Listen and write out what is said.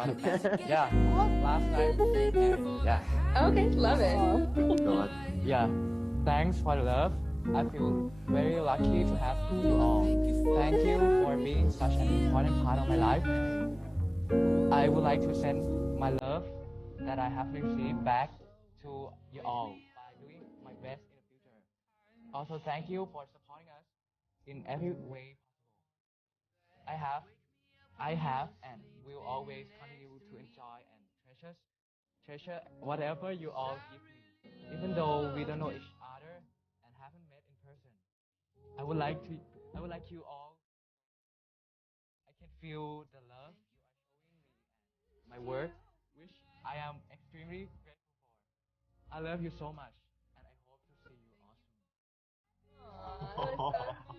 fun. Yeah, last night. Yeah, Okay, love it. God. yeah. Thanks for the love. I feel very lucky to have you all. Thank you for being such an important part of my life. I would like to send my love that I have received back to you all by doing my best in the future. Also, thank you for supporting us in every way possible. I have, and will always continue to enjoy and treasure whatever you all give me. Even though we don't know each other and haven't met in person, I would like to, I would like you all. I can feel the love you are showing me and my work, which I am extremely grateful for. I love you so much, and I hope to see you all soon. Aw, that was so